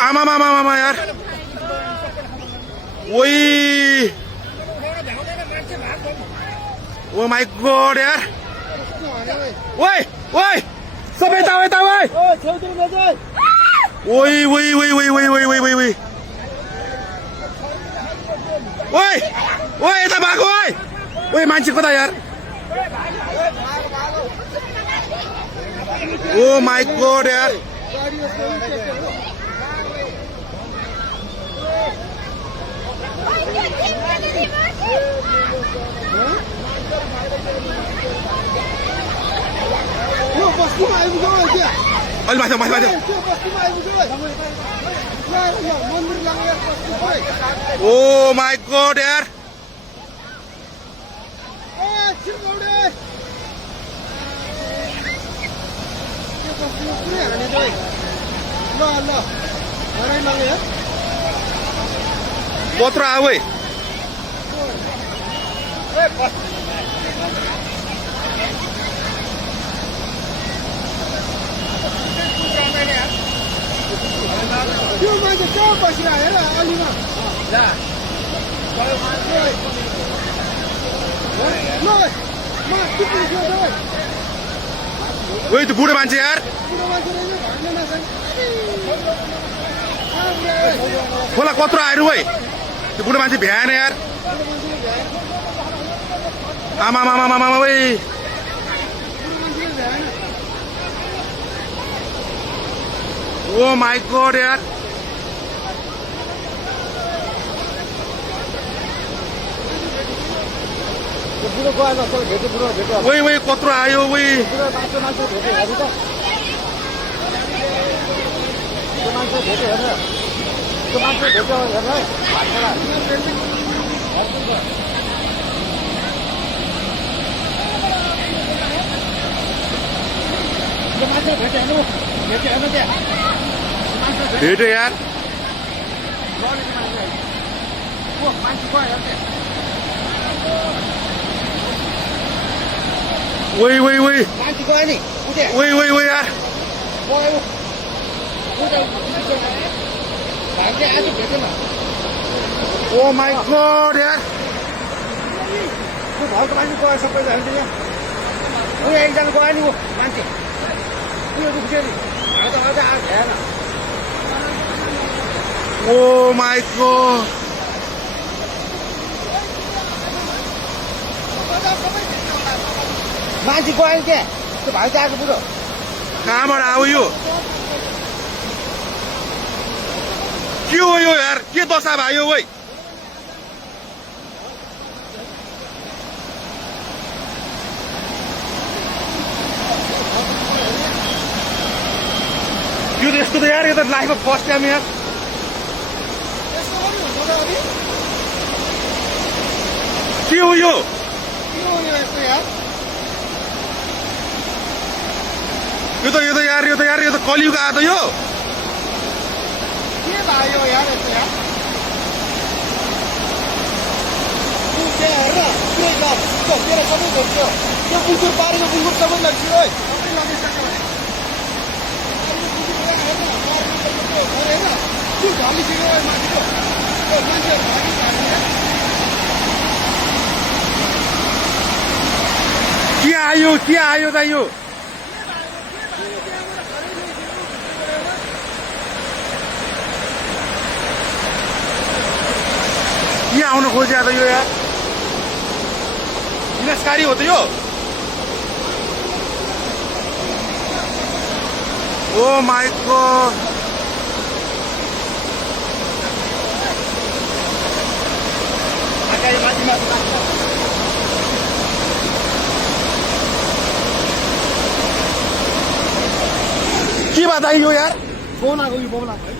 आमा यार ओइ ओ माई गॉड यार ओइ ओइ सब यता ओइ ओइ ओइ ओइ ओइ ओइ ओइ ओइ ओइ ओइ ओइ ओइ यता भागो ओइ ओइ मान्छे कता यार ओ माई गॉड यार अलि माथि ओ माई गॉड यार कत्रो आऊ त्यो मान्छे कहाँ बसिरहेको हेर अलिमा ओइ त्यो बुढो मान्छे यार खोला कत्रो आएर ओइ त्यो बुढो मान्छे भ्याएन यार आमा ओइ ओ माई गॉड यार ओइ ओइ कत्रो आयो ओइ भेट्यो यार ओइ ओइ ओइ ओइ ओइ ओइ यार ओ माई गॉड यार घरको मान्छे गयो सबैजना एकजना गयो नि मान्छे उयो दुख्यो नि आज भएन ओ माई गॉड मान्छे गयो नि त्यहाँ त्यो भाइ त आएको बुढो कहाँबाट आऊ यो के हो यो यार के दशा भयो ओइ यो त यस्तो त यार यो त लाइफमा फर्स्ट टाइम यार के हो यो यो त कलियुग आयो त यो के भयो यार यस्तो यार तेरो सबै घट्यो त्यो बुल्कुर पारेको बुल्कुर सबै लग्यो है त्यो ढलिसक्यो माथिको मान्छे के आयो त यो के आउन खोज्या त यो यार विनाशकारी हो त यो ओ माई गॉड के बात आयो यार फोन आएको यो बोला